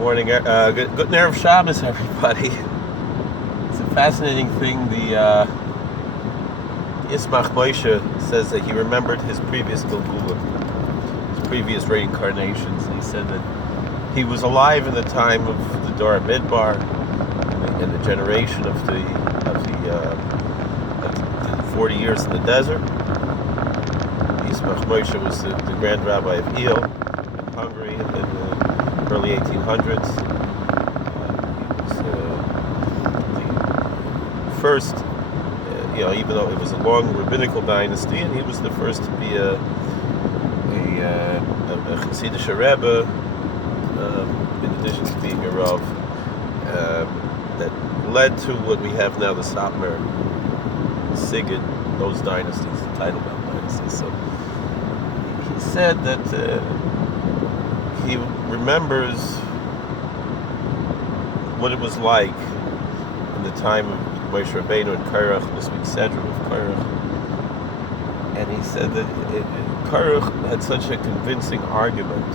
Morning. Good Erev Shabbos, everybody. It's a fascinating thing. The Ismach Moshe says that he remembered his previous Gilgula, his previous reincarnations. And he said that he was alive in the time of the Dora Midbar and the generation of the 40 years in the desert. Ismach Moshe was the Grand Rabbi of Il in Hungary in the early 1800s. He was the first, even though it was a long rabbinical dynasty, and he was the first to be a Hasidic Rebbe, in addition to being a Rav, that led to what we have now, the Satmar, Sigid, those dynasties, the Teitelbaum dynasties. So he said that he remembers what it was like in the time of Moshe Rabbeinu and Korach, this week's Sedra of Korach. And he said that Korach had such a convincing argument.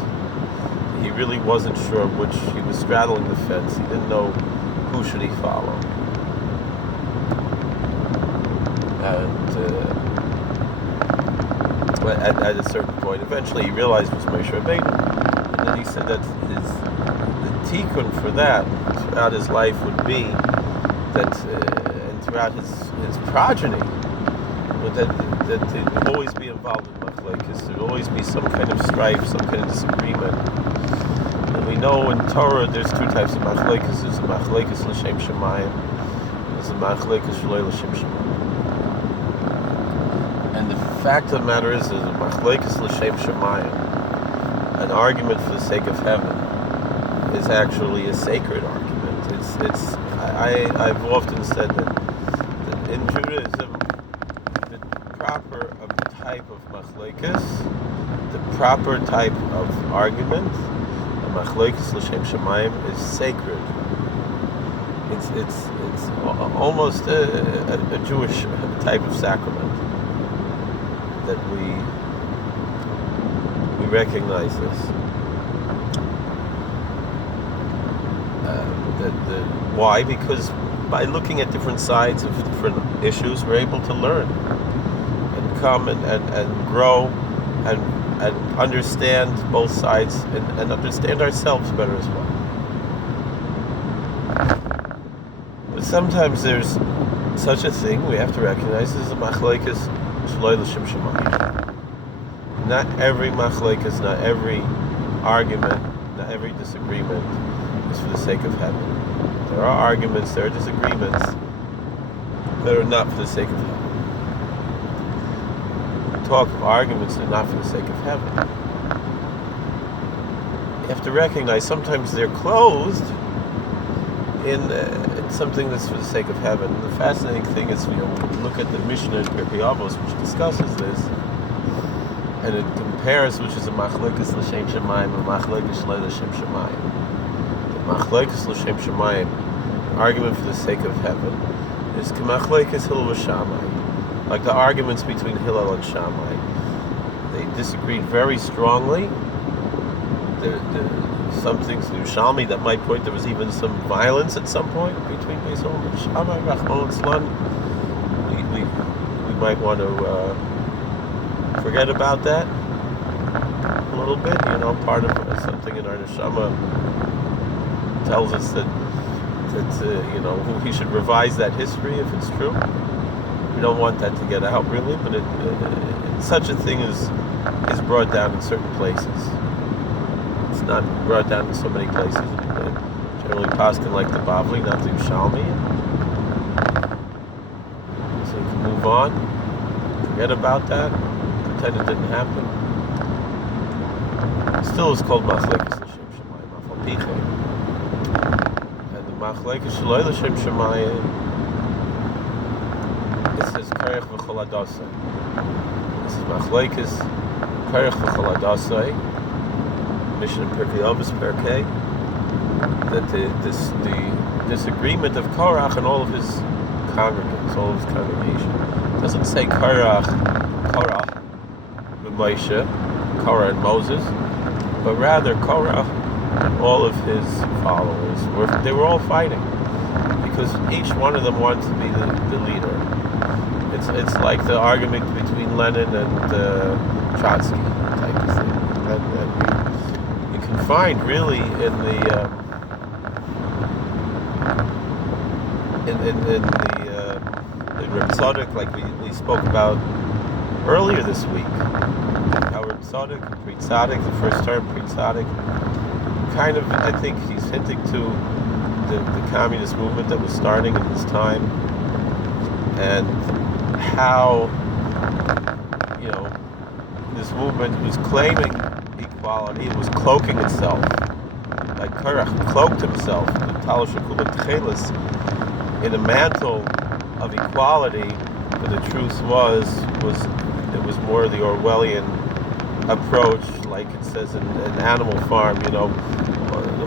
He really wasn't sure which, he was straddling the fence. He didn't know who should he follow. And at a certain point, eventually he realized it was Moshe Rabbeinu. And then he said that the tikkun for that throughout his life would be that, and throughout his progeny, that they would always be involved in machlekes. There would always be some kind of strife, some kind of disagreement. And we know in Torah there's two types of machlekes. There's a machlekes l'shem shemayim, and there's a machlekes shalei l'shem shemayim. And the fact of the matter is, there's a machlekes l'shem shemayim, an argument for the sake of heaven, is actually a sacred argument. I've often said that in Judaism, the proper type of machlekes, the proper type of argument, the machlekes l'shem shemayim, is sacred. It's almost a Jewish type of sacrament that we recognize this. Why? Because by looking at different sides of different issues, we're able to learn and come and grow and understand both sides and understand ourselves better as well. But sometimes there's such a thing we have to recognize as a machlekes shalei l'shem shemayim. Not every machlekes, not every argument, not every disagreement is for the sake of heaven. There are arguments, there are disagreements that are not for the sake of heaven. We talk of arguments that are not for the sake of heaven. You have to recognize sometimes they're closed in something that's for the sake of heaven. And the fascinating thing is, when you look at the Mishnah in Pirkei Avos, which discusses this, and it compares which is a machlekes l'shem shemayim and a machlekes shalei l'shem shemayim. Machlekes l'shem shemayim, argument for the sake of heaven, is k'machlekes Hillel v'Shammai, like the arguments between Hillel and Shammai. They disagreed very strongly. Some things in Yerushalmi that might point there was even some violence at some point between Beis Hillel and Shammai. Rachmana litzlan. We might want to forget about that a little bit. Part of something in our neshama tells us that he should revise that history if it's true. We don't want that to get out really, but such a thing is brought down in certain places. It's not brought down in so many places. Generally, Paskin like the Bavli, not the Yerushalmi. So you can move on, forget about that, pretend it didn't happen. Still, it's called machlekes l'shem shemayim, afal pichei. Machlekes shalei l'shem shemayim, it says Korach v'chol hadasai. This is machlekes Korach v'chol hadasai. Mishnah in Pirkei Avos Perkei, that the disagreement of Korach and all of his congregants, all of his congregation, doesn't say Korach Moshe, Korah and Moses, but rather Korah and all of his followers they were all fighting because each one of them wanted to be the leader. It's like the argument between Lenin and Trotsky type of thing that you can find really in the in Reb Tzadok, like we spoke about earlier this week. How Reb Tzadok, Pri Tzadok, the first term Pri Tzadok, kind of, I think he's hinting to the communist movement that was starting in his time, and how, you know, this movement was claiming equality, it was cloaking itself, like Korach cloaked himself, in a mantle of equality, but the truth was it was more the Orwellian approach, like it says in Animal Farm, you know,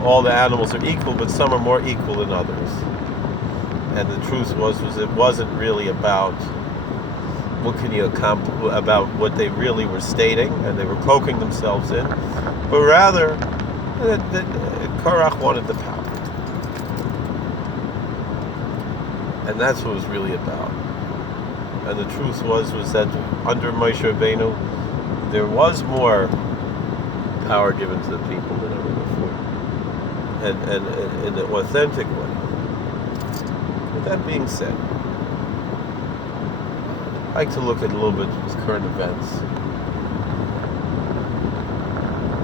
all the animals are equal, but some are more equal than others. And the truth was it wasn't really about what can you accomplish, about what they really were stating, and they were cloaking themselves in, but rather that Korach wanted the power. And that's what it was really about. And the truth was that under Moshe Rabbeinu, there was more power given to the people than ever before, and in an authentic way. With that being said, I'd like to look at a little bit of current events.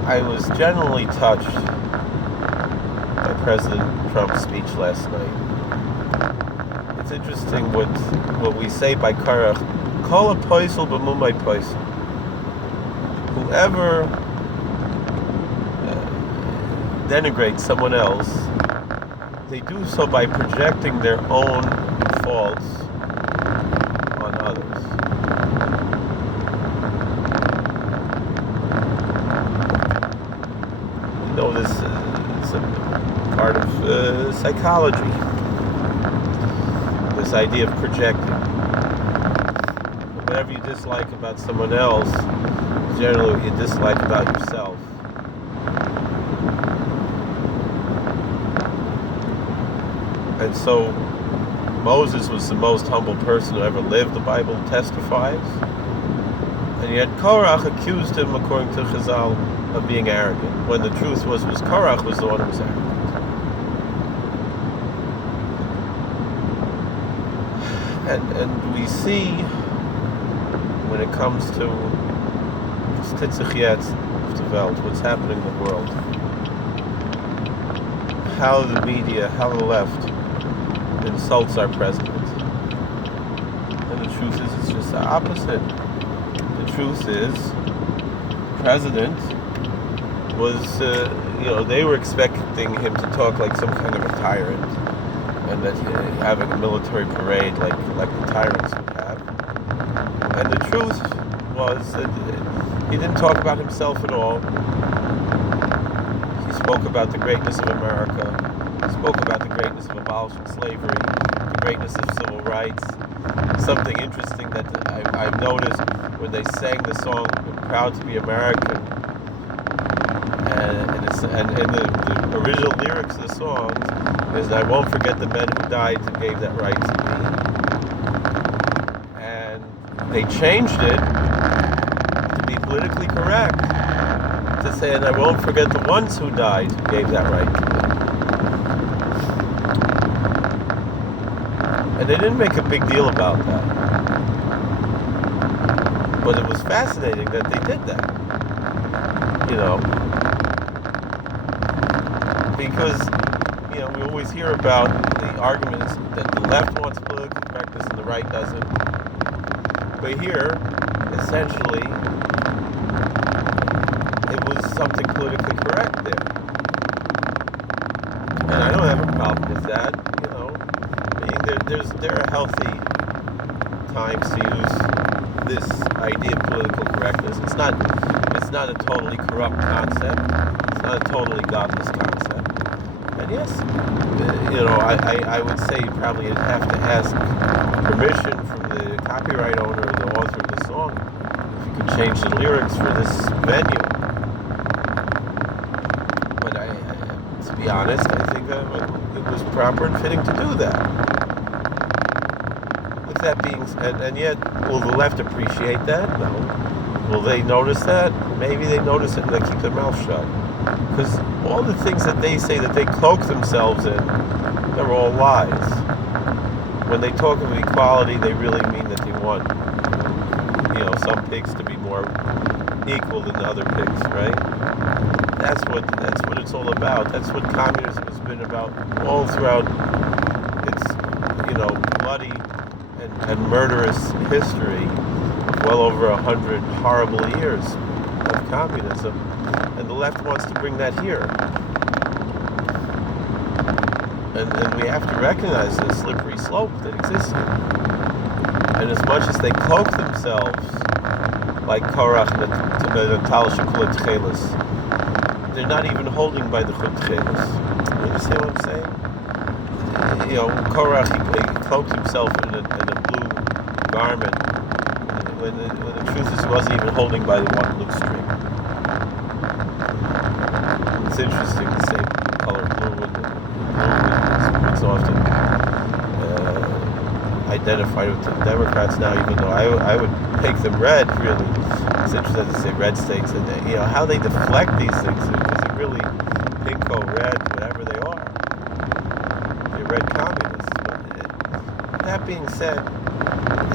I was genuinely touched by President Trump's speech last night. It's interesting what we say by Korach, Kol ha-poisel b'mumay poisel. Whoever denigrates someone else, they do so by projecting their own faults on others. You know, this is a part of psychology. This idea of projecting. Whatever you dislike about someone else, generally what you dislike about yourself. And so Moses was the most humble person who ever lived, the Bible testifies. And yet Korach accused him, according to Chazal, of being arrogant, when the truth was Korach was the one who was arrogant. And we see, when it comes to what's happening in the world, how the media, how the left insults our president. And the truth is, it's just the opposite. The truth is, the president was, they were expecting him to talk like some kind of a tyrant, and that having a military parade like the tyrants would have. And the truth was that he didn't talk about himself at all. He spoke about the greatness of America. He spoke about the greatness of abolishing slavery, the greatness of civil rights. Something interesting that I've noticed when they sang the song "Proud to be American," and the original lyrics of the song is, "I won't forget the men who died and gave that right to me." And they changed it to be politically correct, to say, "And I won't forget the ones who died who gave that right to me." And they didn't make a big deal about that. But it was fascinating that they did that. Because, we always hear about the arguments that the left wants political correctness and the right doesn't. But here, essentially, it was something politically correct there. And I don't have a problem with that, There are healthy times to use this idea of political correctness. It's not a totally corrupt concept. It's not a totally godless concept. And yes, I would say you probably have to ask permission from the copyright owner or the author of the song if you could change the lyrics for this venue. But be honest, I think it was proper and fitting to do that. With that being said, and yet, will the left appreciate that? No. Will they notice that? Maybe they notice it and they keep their mouth shut. Because all the things that they say that they cloak themselves in, they're all lies. When they talk of equality, they really mean that they want, some pigs to be more equal than the other pigs, right? That's what it's all about. That's what communism has been about all throughout its, bloody and murderous history of well over 100 horrible years of communism. And the left wants to bring that here. And we have to recognize the slippery slope that exists here. And as much as they cloak themselves like Korach and Natal Shekula Tchelis, they're not even holding by the Chut Tchelis. You understand what I'm saying? Korach, he cloaked himself in a blue garment, when the truth is he wasn't even holding by the one blue string. It's interesting, the same color blue and it's often identified with the Democrats now, even though I would take them red, really. It's interesting to say red states, and how they deflect these things, because they're really pinko, red, whatever they are. They're red communists. But that being said,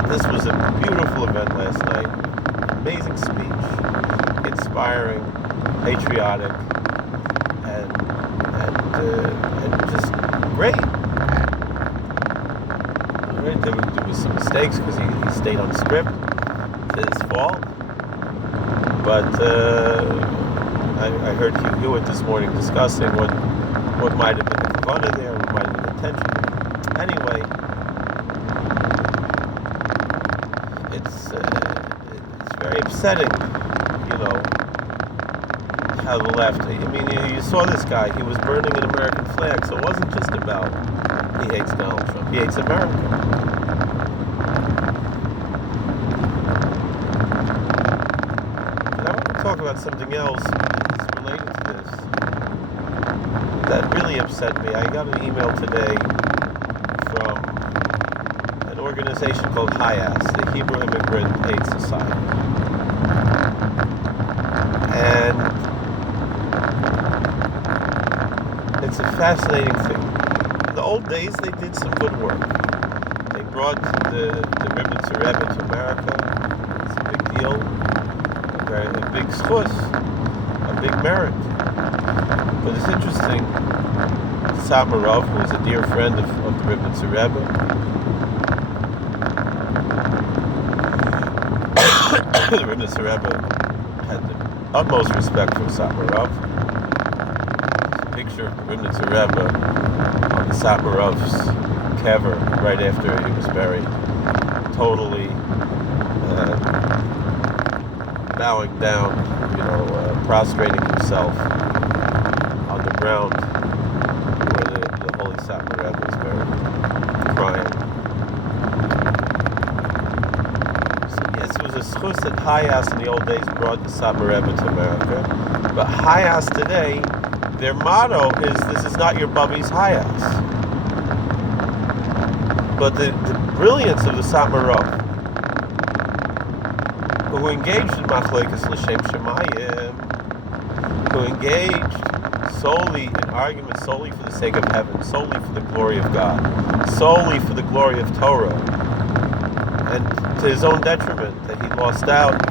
this was a beautiful event last night. Amazing speech, inspiring, patriotic, and just great. Right? There was some mistakes because he stayed on script. It's his fault. But I heard Hugh Hewitt this morning discussing what might have been the kavana there, what might have been the intention. Anyway, it's very upsetting, how the left. You saw this guy. He was burning an American flag, so it wasn't just about he hates Donald Trump. He hates America. And I want to talk about something else that's related to this that really upset me. I got an email today from an organization called HIAS, the Hebrew Immigrant Aid Society. And it's a fascinating thing. In the old days, they did some good work. They brought the Rebbe to America. It's a big deal, a big schus, a big merit. But it's interesting, Samarov, who was a dear friend of the Rebbe, the Rebbe had the utmost respect for Samarov. Picture of the Rebbe on the Saparov's kever right after he was buried, totally bowing down, prostrating himself on the ground where the holy Saparov was buried, crying. So yes, it was a schus that HIAS in the old days brought the Saparov to America, but HIAS today, their motto is, this is not your Bubby's HIAS. But the brilliance of the Samarov, who engaged in Machlekes L'Shem Shemayim, who engaged solely in arguments, solely for the sake of heaven, solely for the glory of God, solely for the glory of Torah, and to his own detriment, that he lost out,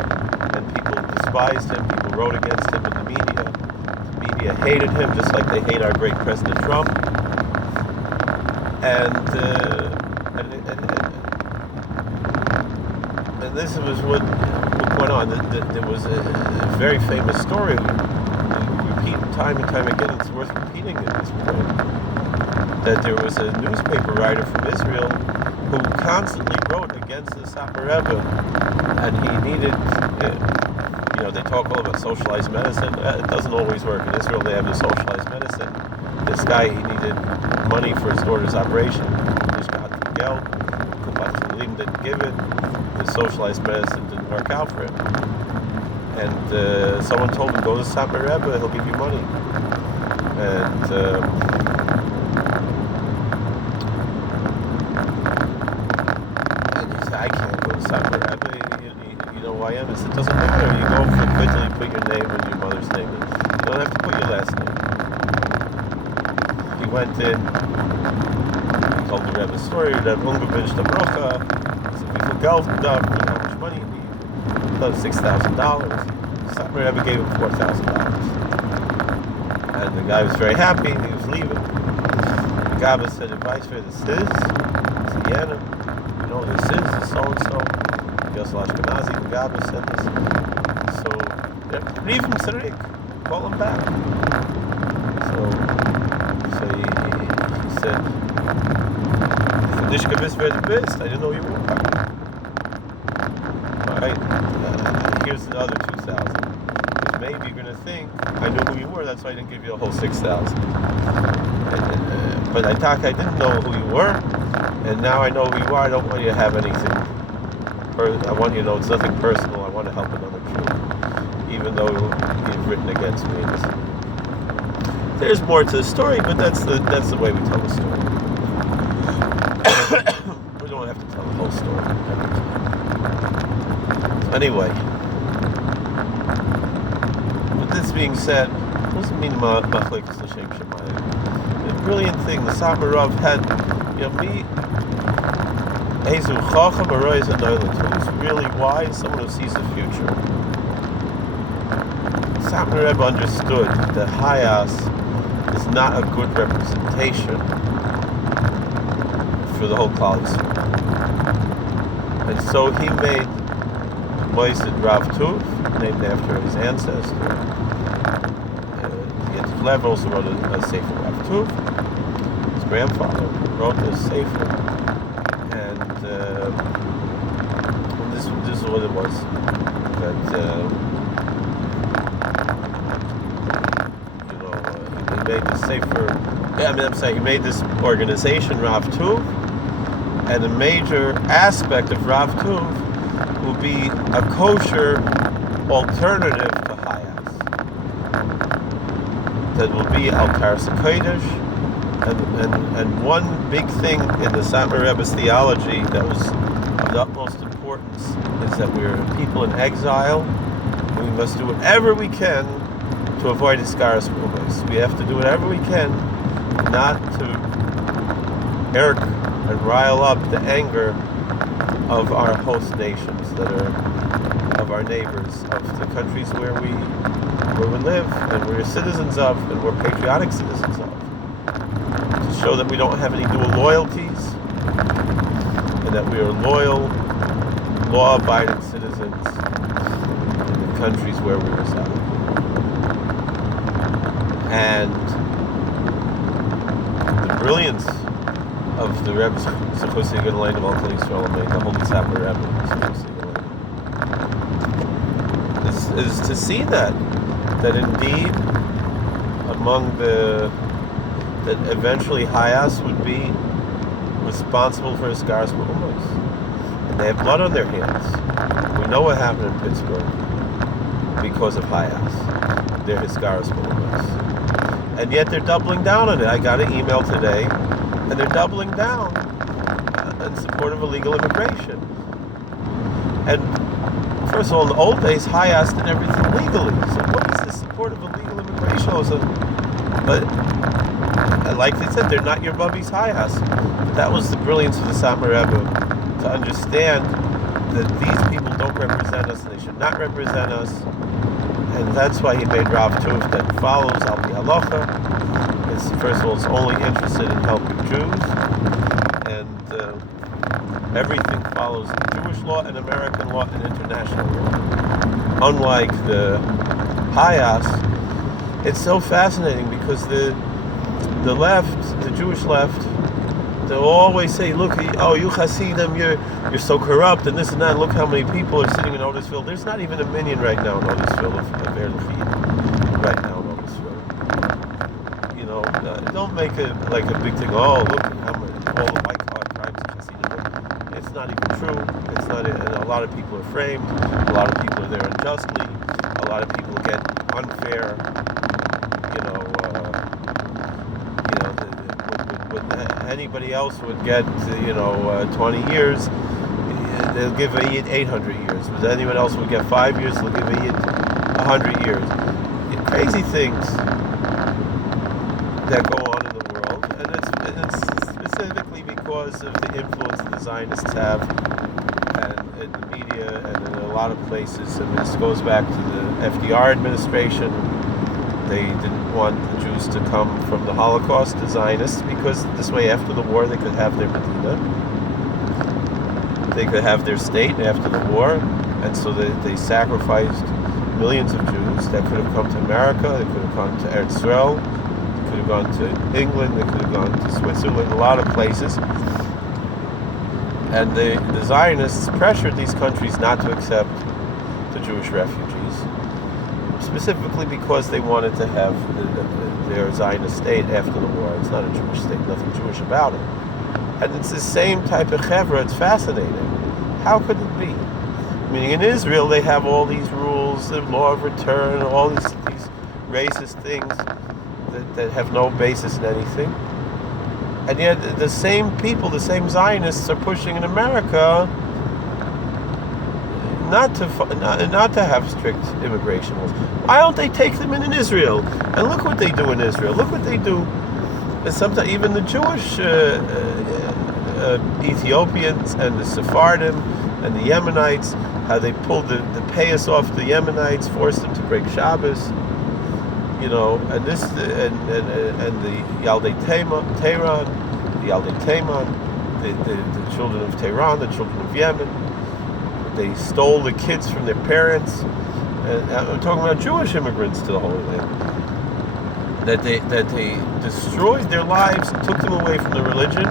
and people despised him, people wrote against him in the media. Media hated him just like they hate our great President Trump, and this was what went on. There was a very famous story we repeat time and time again. It's worth repeating at this point, that there was a newspaper writer from Israel who constantly wrote against the Sapir Rebbe, and he needed. They talk all about socialized medicine. It doesn't always work. In Israel, they have the socialized medicine. This guy, he needed money for his daughter's operation. Kupat Chalim didn't give it. The socialized medicine didn't work out for him. And someone told him, go to Sapir Rebbe, he'll give you money. And he said, I can't go to Satmar Rebbe. You know who I am? I said, it doesn't matter. You go for quickly, you put your name and your mother's name in. You don't have to put your last name. He went in, he told the Rebbe a story, that Ungevich the Brocha, some people Geld and how much money you need. About $6,000. Satmar Rebbe gave him $4,000. And the guy was very happy, and he was leaving. The Gabba said, advice for the Siz? Said, yeah, you know, the Siz is so-and-so. Yosel Ashkenazi, the Gabba said this. So, leave him, Sarik. Call him back. So he said, Nishka bist wer du bist. I didn't know you were. Alright, here's another 2,000. Maybe you're going to think, I knew who you were, that's why I didn't give you a whole 6,000. But I didn't know who you were, and now I know who you are. I don't want you to have anything. I want you to know it's nothing personal. I want to help another Jew, even though you've written against me. There's more to the story, but that's the way we tell the story. We don't have to tell the whole story every time. So anyway. This being said, doesn't mean Machlekes L'Shem Shemayim. The brilliant thing, the Satmar Rav had, me, Ezu Chacham Aroy Zanoilet, who's really wise, someone who sees the future. Satmar Rebbe understood that HIAS is not a good representation for the whole Klal Yisrael. And so he made Moisid Rav Tuv, named after his ancestor. Lev also wrote a Sefer Rav Tuv. His grandfather wrote this Sefer, and this is what it was. That he made this Sefer. He made this organization Rav Tuv, and a major aspect of Rav Tuv will be a kosher alternative to HIAS. That will be Al Karas HaKodesh, and one big thing in the Satmar Rebbe's theology that was of the utmost importance is that we're people in exile, and we must do whatever we can to avoid Hiskaras Umas. We have to do whatever we can not to irk and rile up the anger of our host nations, that are of our neighbors, of the countries where we live, and we're citizens of, and we're patriotic citizens of, to show that we don't have any dual loyalties, and that we are loyal, law-abiding citizens in the countries where we reside. And the brilliance of the Rebbe's Zechus Yigdal of Al Klal Yisrael, the Holy Satmar Rebbe, is to see that indeed among that eventually HIAS would be responsible for Hiskaras Umas, and they have blood on their hands. We know what happened in Pittsburgh because of HIAS, their Hiskaras Umas, and yet they're doubling down on it. I got an email today, and they're doubling down in support of illegal immigration. And first of all, in the old days, HIAS did everything legally. So what is the support of illegal immigration? But like they said, they're not your bubbies HIAS. But that was the brilliance of the Satmar Rebbe, to understand that these people don't represent us, and they should not represent us. And that's why he made Rav Tuv that follows Al Pi Halacha. First of all, it's only interested in helping Jews, and everything follows Jewish law and American law and international law. Unlike the HIAS, it's so fascinating because the left, the Jewish left, they'll always say, look, you Hasidim, you're so corrupt and this and that. Look how many people are sitting in Otisville. There's not even a minion right now in Otisville of Erlachid right now in Otisville. Don't make it like a big thing. Oh, look how many, all the white collar crimes in Hasidim. It's not even true. It's not, and a lot of people are framed. A lot of people are there unjustly. A lot of people get unfair, anybody else would get, 20 years, they'll give a Yid 800 years. But anyone else would get 5 years, they'll give a Yid 100 years. Crazy things that go on in the world, and it's specifically because of the influence the Zionists have and in the media and in a lot of places. And this goes back to the FDR administration. They didn't want the Jews to come from the Holocaust, the Zionists, because this way after the war they could have their Medina. They could have their state after the war, and so they sacrificed millions of Jews that could have come to America, they could have gone to Eretz Israel, they could have gone to England, they could have gone to Switzerland, a lot of places. And the Zionists pressured these countries not to accept the Jewish refugees, specifically because they wanted to have their Zionist state after the war. It's not a Jewish state, nothing Jewish about it. And it's the same type of chevra. It's fascinating. How could it be? Meaning in Israel they have all these rules, the law of return, all these racist things that have no basis in anything. And yet the same people, the same Zionists are pushing in America not to have strict immigration rules. Why don't they take them in Israel? And look what they do in Israel. Look what they do. Sometimes even the Jewish Ethiopians and the Sephardim and the Yemenites, how they pulled the payas off the Yemenites, forced them to break Shabbos, and this and the Yaldei Tehran, the children of Tehran, the children of Yemen. They stole the kids from their parents. And I'm talking about Jewish immigrants to the Holy Land. That they destroyed their lives and took them away from the religion.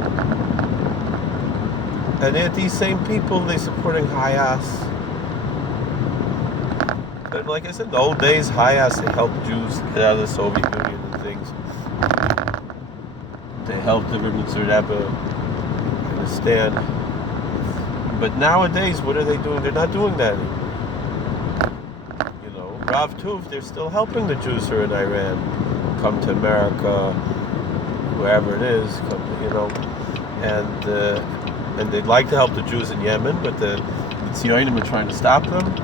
And yet these same people, they're supporting HIAS. And like I said, in the old days, HIAS, they helped Jews get out of the Soviet Union and things. They helped the Rebbe Rebbe understand. But nowadays, what are they doing? They're not doing that anymore. Rav Tuv, they're still helping the Jews who are in Iran come to America, wherever it is, and they'd like to help the Jews in Yemen, but the Zionim are trying to stop them.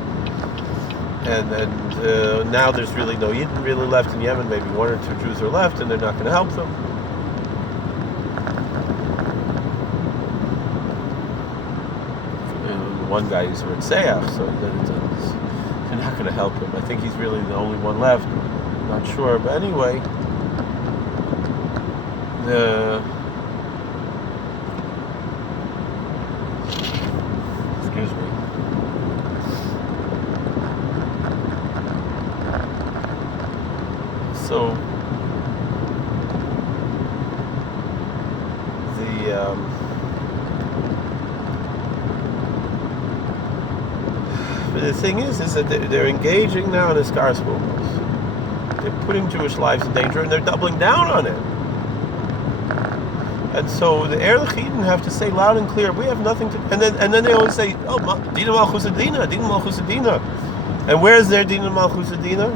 And now there's really no Yidden really left in Yemen. Maybe one or two Jews are left, and they're not going to help them. And one guy is a Ritzeach, so they're not going to help him. I think he's really the only one left. I'm not sure, but anyway, excuse me. So the thing is that they're engaging now in Iskaris movements. They're putting Jewish lives in danger, and they're doubling down on it. And so the Erlich Eden have to say loud and clear, we have nothing to... And then they always say, oh, Dina Malchus Adina, Dina Malchus Adina. And where's their Dina Malchus Adina?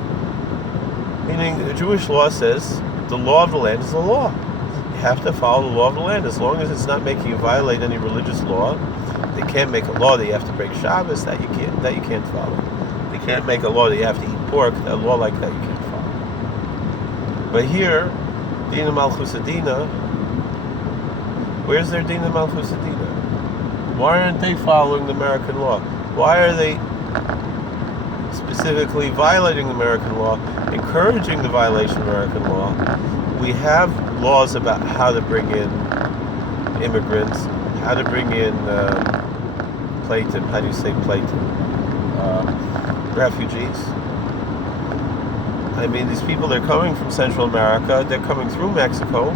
Meaning, the Jewish law says, the law of the land is the law. You have to follow the law of the land. As long as it's not making you violate any religious law, they can't make a law that you have to break Shabbos, that you can't follow. They can't make a law that you have to eat pork, a law like that you can't follow. But here, Dina Malchus Adina, where's their Dina Malchus Adina? Why aren't they following the American law? Why are they specifically violating American law, encouraging the violation of American law? We have laws about how to bring in immigrants, how to bring in Platon, how do you say Platon? Refugees. I mean, these people, they're coming from Central America, they're coming through Mexico.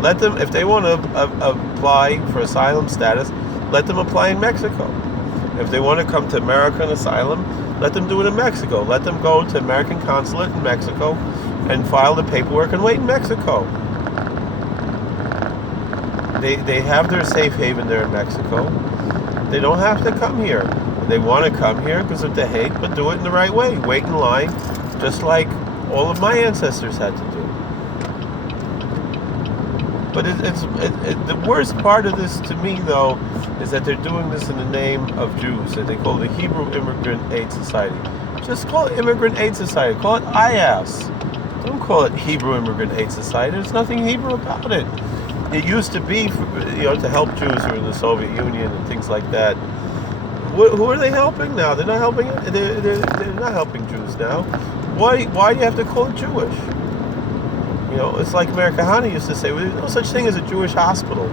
Let them, if they want to apply for asylum status, let them apply in Mexico. If they want to come to America on asylum, let them do it in Mexico. Let them go to American consulate in Mexico and file the paperwork and wait in Mexico. They have their safe haven there in Mexico. They don't have to come here. They want to come here because of the hate, but do it in the right way. Wait in line, just like all of my ancestors had to do. But the worst part of this to me, though, is that they're doing this in the name of Jews. That they call it the Hebrew Immigrant Aid Society. Just call it Immigrant Aid Society. Call it HIAS. Don't call it Hebrew Immigrant Aid Society. There's nothing Hebrew about it. It used to be, to help Jews who were in the Soviet Union and things like that. Who are they helping now? They're not helping. They're not helping Jews now. Why do you have to call it Jewish? It's like Meir Kahane used to say, well, there's no such thing as a Jewish hospital,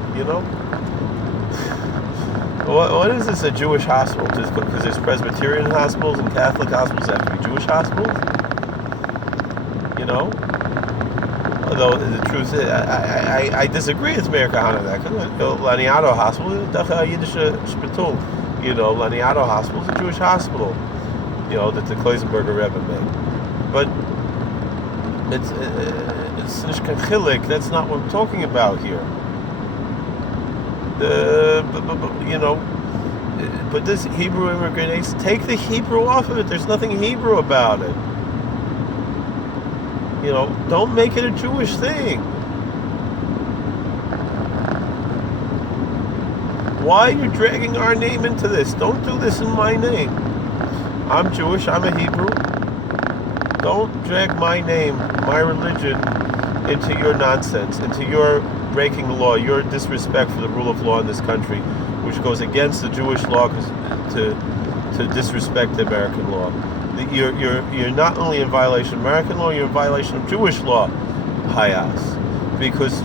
What is this, a Jewish hospital? Just because there's Presbyterian hospitals and Catholic hospitals have to be Jewish hospitals? Although the truth is, I disagree with Meir Kahane on that. Laniado Hospital is a Yiddish Spitul. Laniado Hospital is a Jewish hospital, that the Kloisenberger Rebbe made. But it's Nishkan Chilik. That's not what I'm talking about here. But this Hebrew Immigrant Aid, take the Hebrew off of it. There's nothing Hebrew about it. Don't make it a Jewish thing. Why are you dragging our name into this? Don't do this in my name. I'm Jewish, I'm a Hebrew. Don't drag my name, my religion, into your nonsense, into your breaking the law, your disrespect for the rule of law in this country, which goes against the Jewish law to disrespect the American law. You're not only in violation of American law, you're in violation of Jewish law, HIAS. Because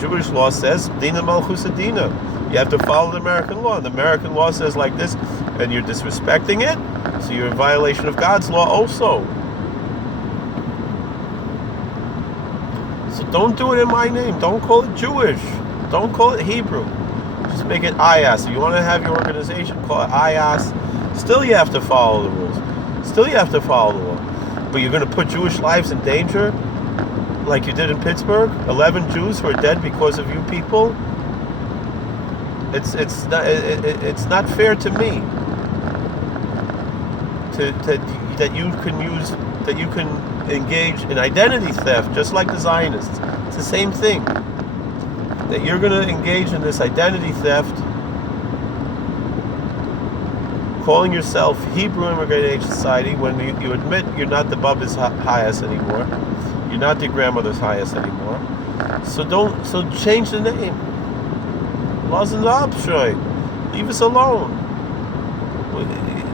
Jewish law says, Dina Malchus Adina. You have to follow the American law. And the American law says like this, and you're disrespecting it, so you're in violation of God's law also. So don't do it in my name. Don't call it Jewish. Don't call it Hebrew. Just make it HIAS. If you want to have your organization, call it HIAS. Still you have to follow the rules. Still you have to follow the law. But you're going to put Jewish lives in danger like you did in Pittsburgh? 11 Jews who are dead because of you people? It's not fair to me that you can engage in identity theft just like the Zionists. It's the same thing. That you're going to engage in this identity theft, calling yourself Hebrew Immigrant Aid Society when you admit you're not the Bubba's HIAS anymore. You're not the grandmother's HIAS anymore. So change the name. Leave us alone.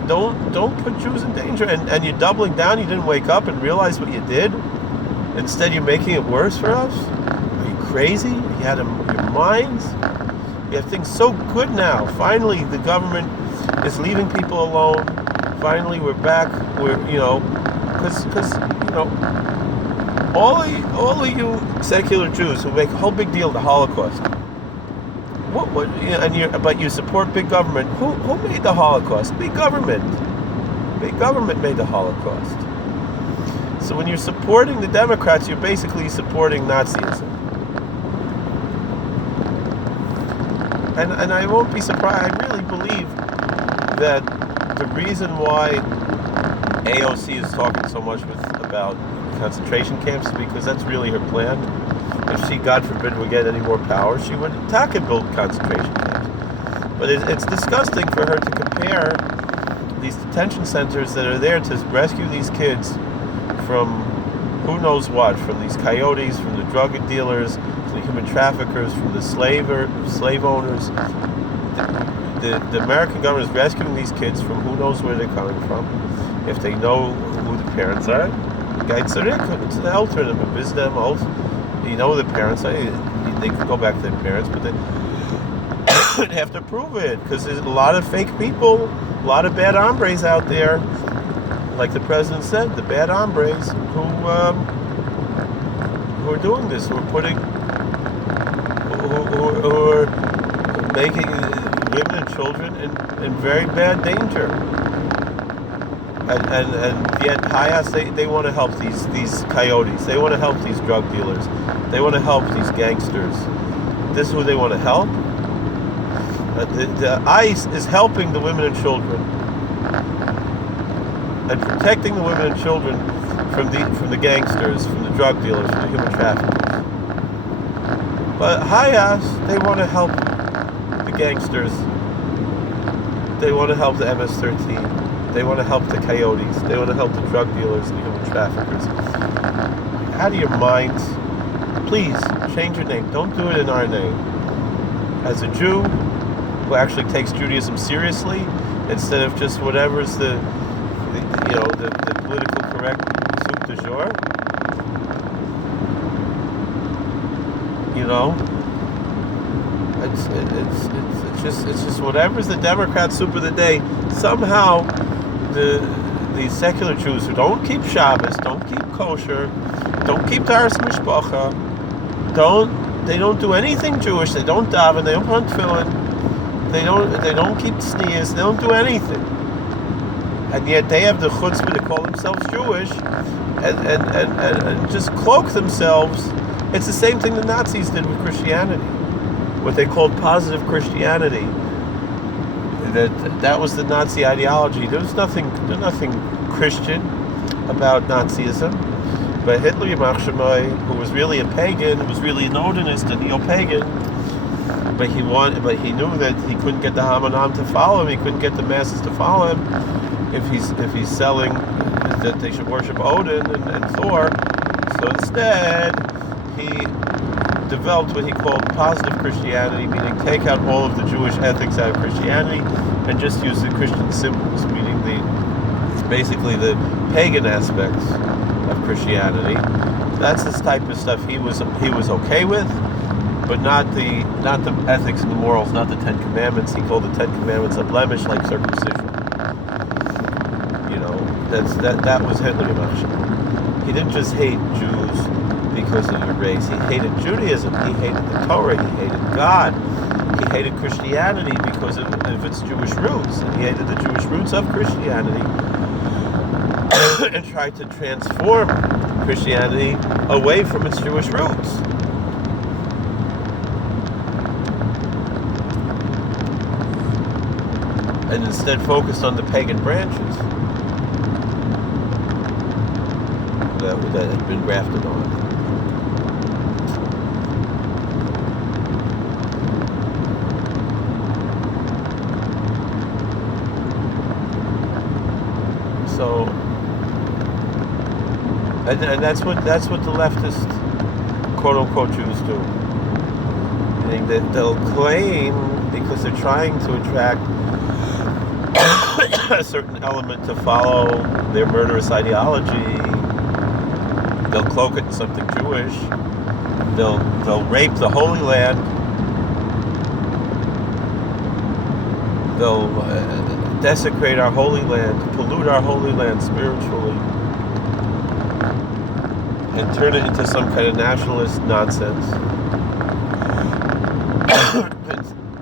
Don't put Jews in danger. And you're doubling down. You didn't wake up and realize what you did. Instead, you're making it worse for us. Are you crazy? You out of your minds? You have things so good now. Finally, the government is leaving people alone. Finally, we're back. Because all of you secular Jews who make a whole big deal of the Holocaust. But you support big government. Who made the Holocaust? Big government. Big government made the Holocaust. So when you're supporting the Democrats, you're basically supporting Nazism. And I won't be surprised. I really believe that the reason why AOC is talking so much about concentration camps is because that's really her plan. If she, God forbid, would get any more power, she would attack and build concentration camps. But it's disgusting for her to compare these detention centers that are there to rescue these kids from who knows what, from these coyotes, from the drug dealers, from the human traffickers, from the slave owners. The American government is rescuing these kids from who knows where they're coming from. If they know who the parents are, it's an alternative and visit them also. The parents, they could go back to their parents, but they have to prove it, because there's a lot of fake people, a lot of bad hombres out there, like the president said, the bad hombres who are doing this, who are making women and children in very bad danger. And yet HIAS, they want to help these coyotes. They want to help these drug dealers. They want to help these gangsters. This is who they want to help. The ICE is helping the women and children and protecting the women and children from the gangsters, from the drug dealers, from the human traffickers. But HIAS, they want to help the gangsters. They want to help the MS-13. They want to help the coyotes. They want to help the drug dealers and the human traffickers. Out of your minds. Please, change your name. Don't do it in our name. As a Jew who actually takes Judaism seriously, instead of just whatever's the political correct soup du jour, it's just whatever's the Democrat soup of the day. Somehow, the secular Jews who don't keep Shabbos, don't keep kosher, don't keep Taras Mishpacha, they don't do anything Jewish. They don't daven. They don't put on tefillin. They don't keep sneers. They don't do anything. And yet they have the chutzpah to call themselves Jewish and just cloak themselves. It's the same thing the Nazis did with Christianity, what they called positive Christianity. That was the Nazi ideology. There's nothing Christian about Nazism. But Hitler, who was really a pagan, who was really an Odinist, a neo-pagan, but he knew that he couldn't get the Hamanam to follow him. He couldn't get the masses to follow him if he's selling that they should worship Odin and Thor. So instead, he developed what he called positive Christianity, meaning take out all of the Jewish ethics out of Christianity and just use the Christian symbols, meaning basically the pagan aspects of Christianity. That's this type of stuff he was okay with, but not the ethics and the morals, not the Ten Commandments. He called the Ten Commandments a blemish, like circumcision. That was Hitler. He didn't just hate Jews because of their race. He hated Judaism. He hated the Torah. He hated God. He hated Christianity because of its Jewish roots, and he hated the Jewish roots of Christianity. And tried to transform Christianity away from its Jewish roots. And instead focused on the pagan branches that had been grafted on. So, and that's what the leftist quote unquote Jews do. Meaning that they'll claim, because they're trying to attract a certain element to follow their murderous ideology, they'll cloak it in something Jewish. They'll rape the Holy Land. They'll desecrate our Holy Land, pollute our Holy Land spiritually, and turn it into some kind of nationalist nonsense.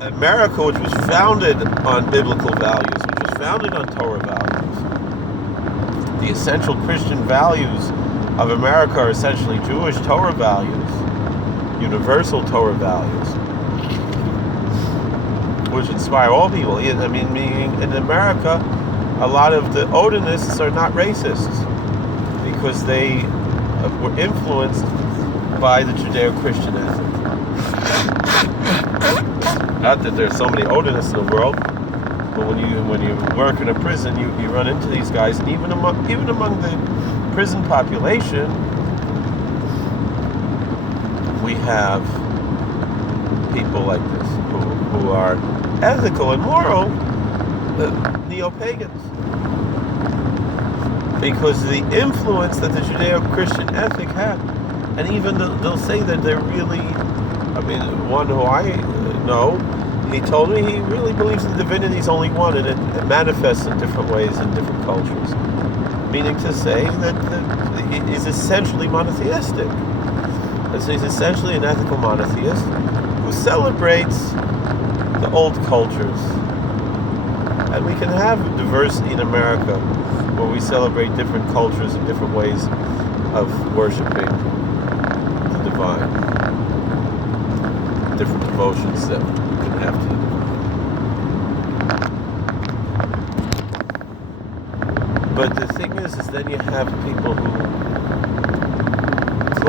America, which was founded on biblical values, which was founded on Torah values, the essential Christian values of America are essentially Jewish Torah values, universal Torah values, which inspire all people. I mean, meaning in America, a lot of the Odinists are not racists because they were influenced by the Judeo-Christian ethic. Not that there's so many Odinists in the world, but when you work in a prison, you run into these guys, and even among the prison population, we have people like this who are ethical and moral neo-pagans, because of the influence that the Judeo-Christian ethic had. And even they'll say that they're really, I mean, one who I know, he told me he really believes in divinity is only one, and it manifests in different ways in different cultures. Meaning to say that he's essentially monotheistic. And so he's essentially an ethical monotheist who celebrates the old cultures. And we can have diversity in America where we celebrate different cultures and different ways of worshiping the divine. Different devotions that we can have to the divine. But the thing is then you have people who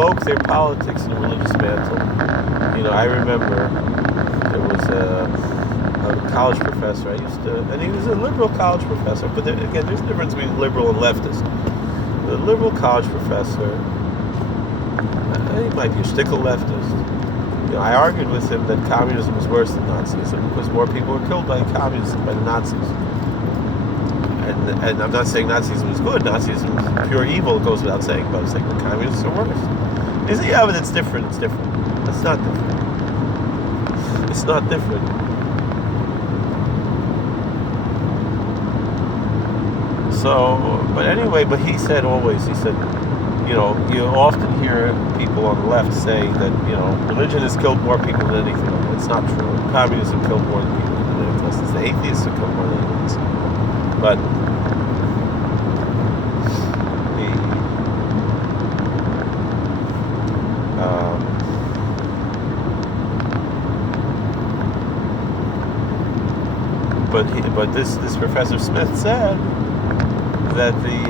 cloak their politics in a religious mantle. I remember there was a college professor I used to, and he was a liberal college professor, but again, there's a difference between liberal and leftist. The liberal college professor, he might be a shtickle leftist. I argued with him that communism was worse than Nazism because more people were killed by communism, by the Nazis. And I'm not saying Nazism is good. Nazism is pure evil, it goes without saying, but I'm saying the communists are worse. You say, yeah, but it's different. It's different. It's not different. It's not different. So, but anyway, he said, you often hear people on the left say that, religion has killed more people than anything. It's not true. Communism killed more people than anything else. It's the atheists that killed more than anything else. But But this Professor Smith said that the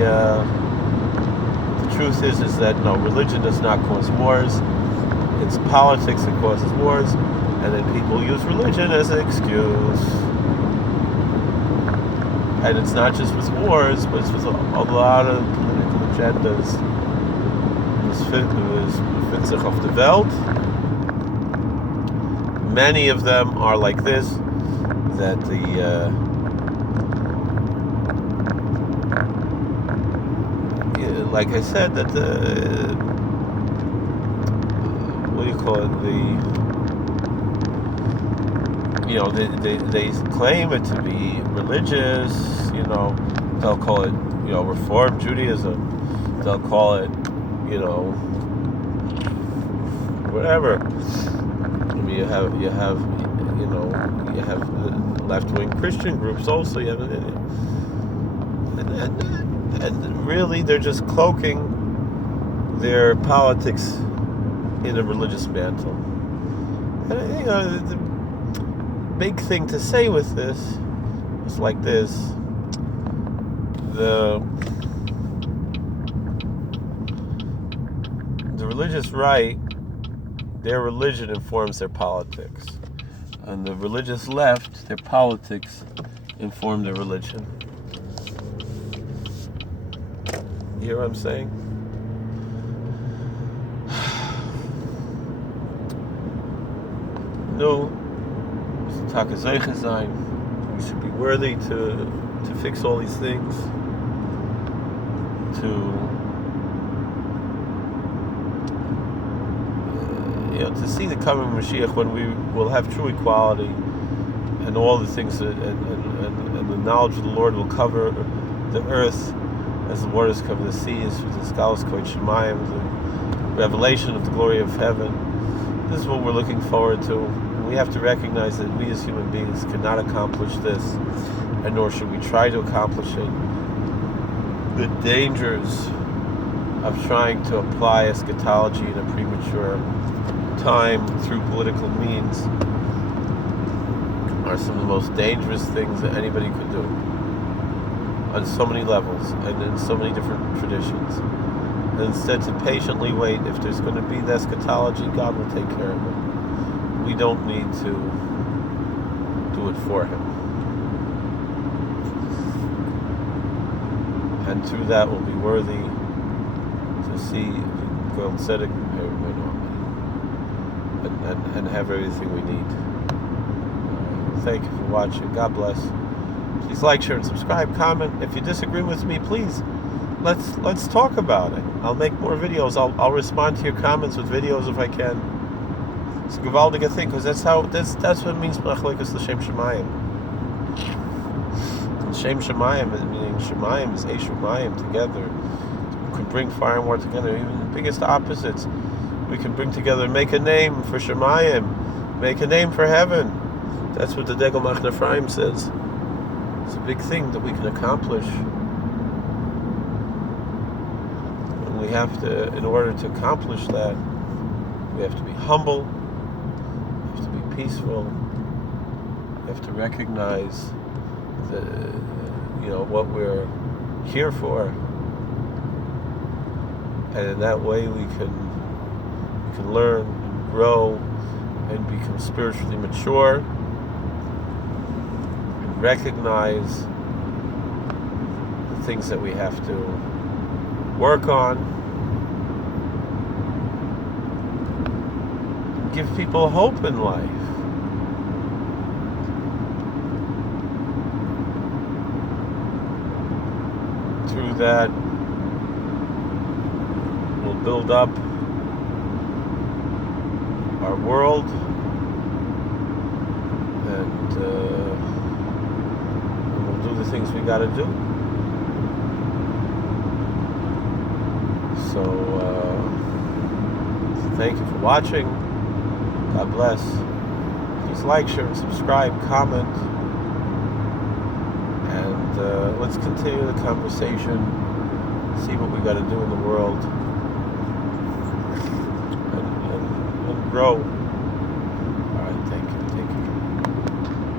truth is that no, religion does not cause wars. It's politics that causes wars, and then people use religion as an excuse. And it's not just with wars, but it's with a lot of political agendas. Es befindet sich auf der Welt. Many of them are like this. That like I said, that what do you call it? They claim it to be religious. They'll call it Reform Judaism. They'll call it whatever. You have the left-wing Christian groups also. You have, and really, they're just cloaking their politics in a religious mantle. And the big thing to say with this is like this: the religious right, their religion informs their politics. And the religious left, their politics inform their religion. You hear what I'm saying? No, Takazeiche sein. We should be worthy to fix all these things. To see the coming Mashiach when we will have true equality and all the things and the knowledge of the Lord will cover the earth as the waters cover the seas with the Skalos Koit Shemayim, the revelation of the glory of heaven. This is what we're looking forward to. We have to recognize that we as human beings cannot accomplish this, and nor should we try to accomplish it. The dangers of trying to apply eschatology in a premature time through political means are some of the most dangerous things that anybody could do on so many levels and in so many different traditions. And instead to patiently wait, if there's going to be the eschatology, God will take care of it. We don't need to do it for Him. And through that we'll be worthy to see Goel Tzedek and have everything we need. Thank you for watching. God bless. Please like, share, and subscribe. Comment. If you disagree with me, please let's talk about it. I'll make more videos. I'll respond to your comments with videos if I can. It's a gewaldige thing, because that's what it means. Machlokes l'shem shemayim. Shem shemayim, meaning shemayim is eish umayim together. We can bring fire and water together. Even the biggest opposites, we can bring together and make a name for shemayim, make a name for heaven. That's what the Degel Machne Ephraim says. It's a big thing that we can accomplish. And we have to, in order to accomplish that, we have to be humble, we have to be peaceful, we have to recognize what we're here for. And in that way we can we can learn, grow, and become spiritually mature, and recognize the things that we have to work on, and give people hope in life. Through that, we'll build up our world, and we'll do the things we got to do. So thank you for watching. God bless. Please like, share, and subscribe, comment, and let's continue the conversation, see what we got to do in the world, and grow.